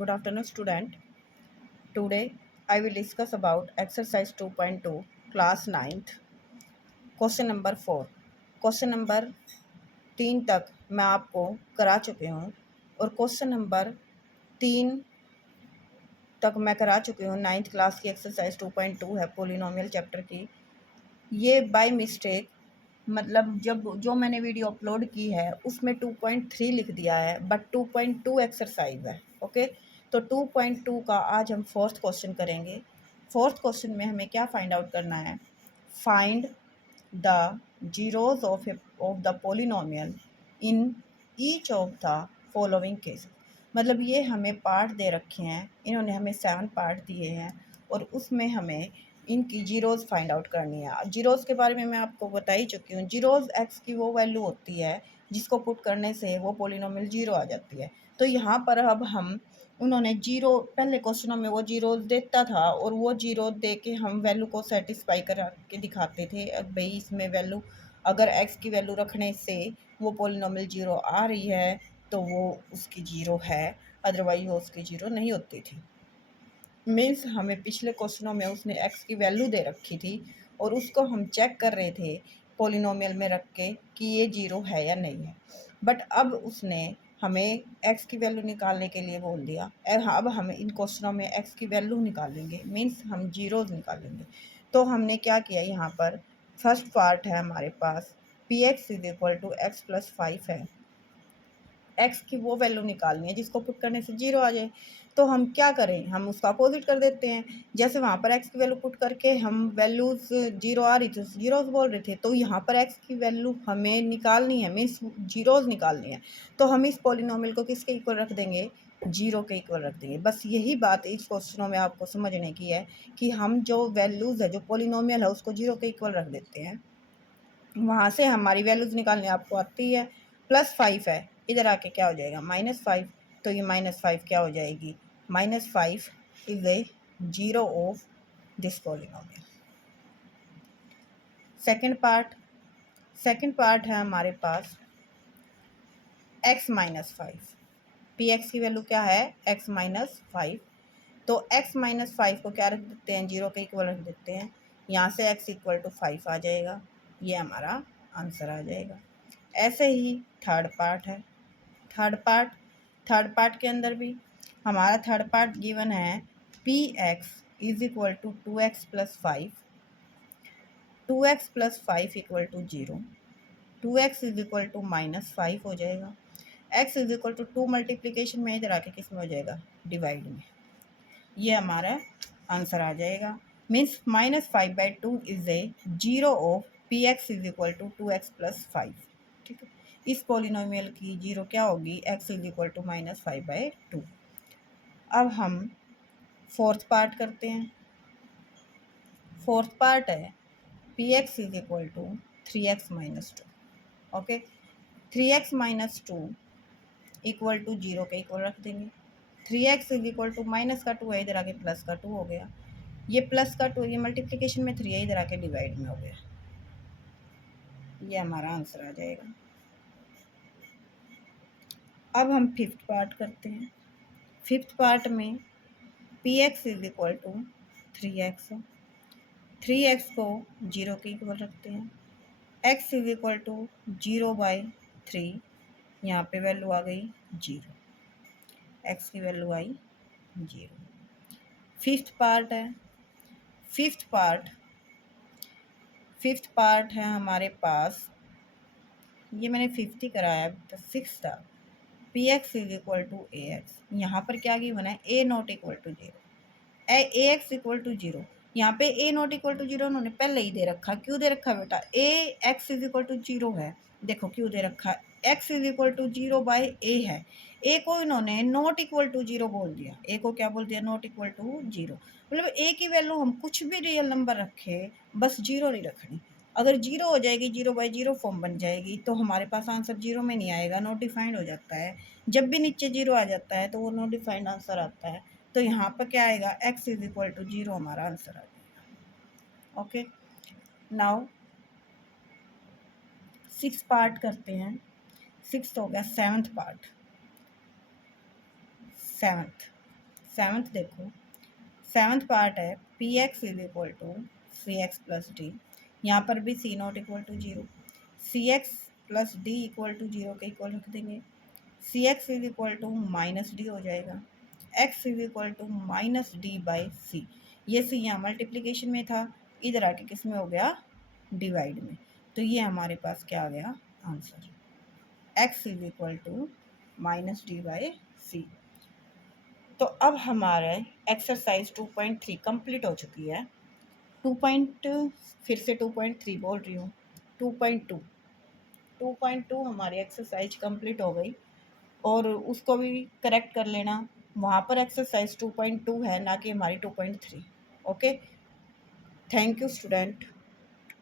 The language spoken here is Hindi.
Good afternoon, student. Today I will discuss about exercise 2.2 class 9th question number 4। Question number 3 तक मैं आपको करा चुके हूँ और क्वेश्चन नंबर 3 तक मैं करा चुकी हूँ। 9th क्लास की एक्सरसाइज 2.2 है पोलिनोमियल चैप्टर की। ये बाय मिस्टेक मतलब जब जो मैंने वीडियो अपलोड की है उसमें 2.3 लिख दिया है, बट 2.2 एक्सरसाइज है। ओके, तो 2.2 का आज हम फोर्थ क्वेश्चन करेंगे। फोर्थ क्वेश्चन में हमें क्या फाइंड आउट करना है? Find the zeros of the polynomial in each of the following case. मतलब ये हमें पार्ट दे रखे हैं, इन्होंने हमें 7 पार्ट दिए हैं और उसमें हमें इनकी जीरोज़ फाइंड आउट करनी है। जीरोज़ के बारे में मैं आपको बता ही चुकी हूँ। जीरोज़ एक्स की वो वैल्यू होती है जिसको पुट करने से वो पोलिनोमियल जीरो आ जाती है। तो यहाँ पर अब हम उन्होंने जीरो, पहले क्वेश्चनों में वो जीरोज़ देता था और वो जीरो दे के हम वैल्यू को सेटिस्फाई करा के दिखाते थे। अब भाई इसमें वैल्यू अगर एक्स की वैल्यू रखने से वो पोलिनोमियल जीरो आ रही है तो वो उसकी जीरो है, अदरवाइज वो उसकी जीरो नहीं होती थी। मीन्स हमें पिछले क्वेश्चनों में उसने एक्स की वैल्यू दे रखी थी और उसको हम चेक कर रहे थे पोलिनोमियल में रख के कि ये जीरो है या नहीं है। बट अब उसने हमें एक्स की वैल्यू निकालने के लिए बोल दिया। अब हम इन क्वेश्चनों में एक्स की वैल्यू निकालेंगे, मीन्स हम जीरोज निकालेंगे। तो हमने क्या किया, यहाँ पर फर्स्ट पार्ट है हमारे पास P X is equal to X plus 5 है। एक्स की वो वैल्यू निकालनी है जिसको पुट करने से जीरो आ जाए। तो हम क्या करें, हम उसका अपोजिट कर देते हैं। जैसे वहाँ पर एक्स की वैल्यू पुट करके हम वैल्यूज जीरो आ रही थी, जीरोज बोल रहे थे, तो यहाँ पर एक्स की वैल्यू हमें निकालनी है, मीन्स जीरोज निकालनी है। तो हम इस पोलिनोमियल को किसके इक्वल रख देंगे? जीरो के इक्वल रख देंगे। बस यही बात इस क्वेश्चनों में आपको समझने की है कि हम जो वैल्यूज़ है, जो पोलिनोमियल है, उसको जीरो के इक्वल रख देते हैं। वहाँ से हमारी वैल्यूज़ निकालने आपको आती है। प्लस 5 है, इधर आके क्या हो जाएगा? -5। तो ये -5 क्या हो जाएगी? -5 is a zero of this polynomial. Second part है हमारे पास x-5। पी एक्स की वैल्यू क्या है? x-5। तो x-5 को क्या रख देते हैं? जीरो के इक्वल रख देते हैं। यहाँ से x इक्वल टू 5 आ जाएगा, ये हमारा आंसर आ जाएगा। ऐसे ही थर्ड पार्ट है। थर्ड पार्ट के अंदर भी हमारा थर्ड पार्ट गिवन है P X is equal to 2x plus 5, 2x plus 5 equal to 0, 2x is equal to -5 हो जाएगा। x is equal to 2 multiplication में इधर आके किस में हो जाएगा? डिवाइड में। ये हमारा आंसर आ जाएगा। Means -5/2 is a zero of P X is equal to 2x plus 5। ठीक है, इस पोलिनोमियल की जीरो क्या होगी? x is equal to -5/2। अब हम फोर्थ पार्ट करते हैं। फोर्थ पार्ट है P X is equal to 3x minus 2। Okay, 3x minus 2 equal to zero के इक्वल रख देंगे। 3x is equal to minus का 2 है, इधर आके प्लस का 2 हो गया। ये प्लस का 2, ये मल्टीप्लिकेशन में 3 है, इधर आके डिवाइड में हो गया। ये हमारा आंसर आ जाएगा। अब हम फिफ्थ पार्ट करते हैं। फिफ्थ पार्ट में P X is equal to 3x, 3x को जीरो के इक्वल रखते हैं। x इज इक्वल टू 0/3, यहाँ पे वैल्यू आ गई 0, x की वैल्यू आई 0। फिफ्थ पार्ट है। फिफ्थ पार्ट है हमारे पास, ये मैंने फिफ्थ ही कराया, तो सिक्स था। P X is equal to A X. यहाँ पर क्या गिवन है? A not equal to 0, A X equal to 0। यहाँ पे ए नॉट इक्वल टू 0 उन्होंने पहले ही दे रखा। क्यों दे रखा बेटा? ए एक्स इज इक्वल टू 0 है। देखो क्यों दे रखा, x is equal to 0/a है। ए को इन्होंने नॉट इक्वल टू 0 बोल दिया। ए को क्या बोल दिया? Not equal to 0। मतलब ए की वैल्यू हम कुछ भी रियल नंबर रखे, बस 0 नहीं रखनी। अगर 0 हो जाएगी, 0/0 फॉर्म बन जाएगी, तो हमारे पास आंसर 0 में नहीं आएगा, नॉट डिफाइंड हो जाता है। जब भी नीचे 0 आ जाता है तो वो नॉट डिफाइंड आंसर आता है। तो यहाँ पर क्या आएगा? x इज इक्वल टू 0 हमारा आंसर आ जाएगा। ओके, नाउ सिक्स पार्ट करते हैं। सिक्स हो गया सेवन्थ पार्ट। सेवन्थ सेवन्थ देखो, सेवन्थ पार्ट है P X is equal to C X plus D. यहाँ पर भी C not equal to zero, C X plus D equal to zero के इक्वल रख देंगे। C X is equal to minus D हो जाएगा, X is equal to minus D by C. ये सी यहाँ मल्टीप्लीकेशन में था, इधर आके किस में हो गया, डिवाइड में। तो ये हमारे पास क्या आ गया answer, X is equal to minus D by C. तो अब हमारे एक्सरसाइज 2.3 कंप्लीट हो चुकी है। 2.3 बोल रही हूँ, 2.2 2.2 हमारी एक्सरसाइज कंप्लीट हो गई, और उसको भी करेक्ट कर लेना। वहाँ पर एक्सरसाइज 2.2 है, ना कि हमारी 2.3। Okay, thank you student.